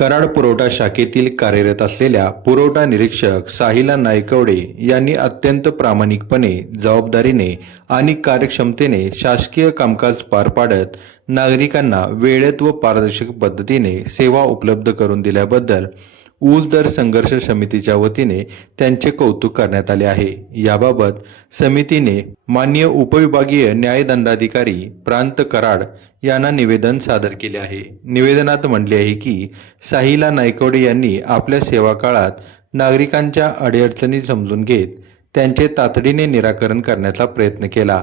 कराड पुरवठा शाखेतील कार्यरत असलेल्या पुरवठा निरीक्षक साहिला नायकवडे यांनी अत्यंत प्रामाणिकपणे, जबाबदारीने आणि कार्यक्षमतेने शासकीय कामकाज पार पाडत नागरिकांना वेळेत व पारदर्शक पद्धतीने सेवा उपलब्ध करून दिल्याबद्दल ऊस दर संघर्ष समितीच्या वतीने त्यांचे कौतुक करण्यात आले आहे। याबाबत समितीने माननीय उपविभागीय न्यायदंडाधिकारी प्रांत कराड यांना निवेदन सादर केले आहे। निवेदनात म्हटले आहे की साहिला नायकवडे यांनी आपल्या सेवा काळात नागरिकांच्या अडीअडचणी समजून घेत त्यांचे तातडीने निराकरण करण्याचा प्रयत्न केला।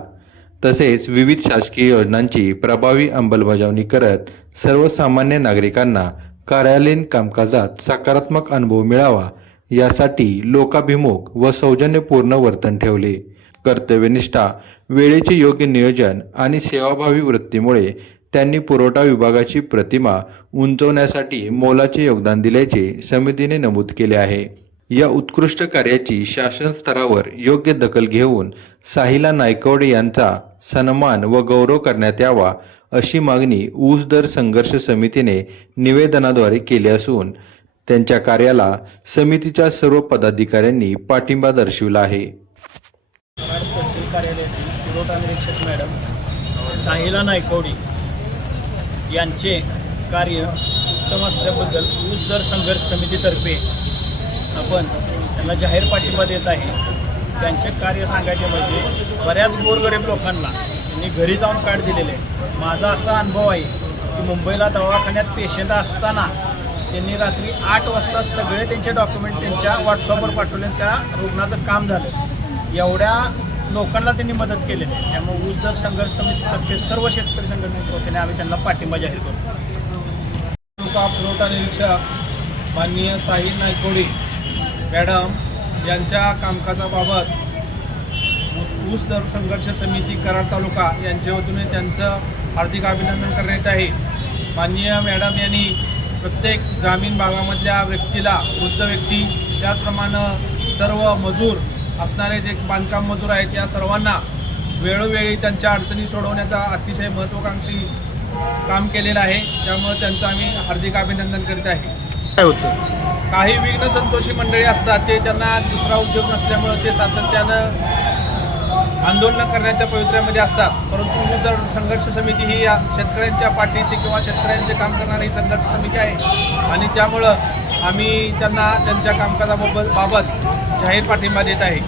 तसेच विविध शासकीय योजनांची प्रभावी अंमलबजावणी करत सर्वसामान्य नागरिकांना कार्यालयीन कामकाजात सकारात्मक अनुभव मिळावा यासाठी लोकाभिमुख व सौजन्यपूर्ण वर्तन ठेवले। कर्तव्यनिष्ठा, वेळेचे योग्य नियोजन आणि सेवाभावी वृत्तीमुळे त्यांनी पुरवठा विभागाची प्रतिमा उंचवण्यासाठी मोलाचे योगदान दिल्याचे समितीने नमूद केले आहे। या उत्कृष्ट कार्याची शासन स्तरावर योग्य दखल घेऊन साहिला नायकवडे यांचा सन्मान व गौरव करण्यात यावा अशी मागणी ऊस दर संघर्ष समितीने निवेदनाद्वारे केली असून त्यांच्या कार्याला समितीच्या सर्व पदाधिकाऱ्यांनी पाठिंबा दर्शविला आहे। तहसील कार्यालयातील पुरवठा निरीक्षक मॅडम साहिला नायकवडे यांचे कार्य उत्तम असल्याबद्दल ऊस दर संघर्ष समितीतर्फे आपण त्यांना जाहीर पाठिंबा देत आहे। त्यांचे कार्य सांगायचे म्हणजे बऱ्याच गोरगरीब लोकांना त्यांनी घरी जाऊन कार्ड दिलेले आहे। माझा असा अनुभव आहे की मुंबईला दवाखान्यात पेशंट असताना त्यांनी रात्री 8 वाजता सगळे त्यांचे डॉक्युमेंट त्यांच्या व्हॉट्सअपवर पाठवले, त्या रुग्णाचं काम झालं। एवढ्या लोकांना त्यांनी मदत केलेली आहे। त्यामुळे ऊस दर संघर्ष समितीतर्फे सर्व शेतकरी संघटनेच्या वतीने आम्ही त्यांना पाठिंबा जाहीर करतो। पुरवठा निरीक्षक माननीय साहिल नायकवडे मॅडम यांच्या कामकाजाबाबत ऊस दर संघर्ष समिती कराड तालुका यांच्या वतीने त्यांचं हार्दिक अभिनंदन करण्यात आहे। माननीय मॅडम यांनी प्रत्येक ग्रामीण भागामधल्या व्यक्तीला, वृद्ध व्यक्ती, त्याचप्रमाणे सर्व मजूर असणारे जे बांधकाम मजूर आहेत त्या सर्वांना वेळोवेळी त्यांच्या अडचणी सोडवण्याचा अतिशय महत्त्वाकांक्षी काम केलेलं आहे। त्यामुळे त्यांचं आम्ही हार्दिक अभिनंदन करीत आहे। काय होतं, काही विघ्न संतोषी मंडळी असतात, ते त्यांना दुसरा उद्योग नसल्यामुळे ते सातत्यानं आंदोलन करण्याच्या पवित्र्यामध्ये असतात, परंतु ऊस दर संघर्ष समिती ही या शेतकऱ्यांच्या पाठीशी किंवा शेतकऱ्यांचे काम करणारी संघर्ष समिती आहे आणि त्यामुळं आम्ही त्यांना त्यांच्या कामकाजाबाबत जाहीर पाठिंबा देत आहे।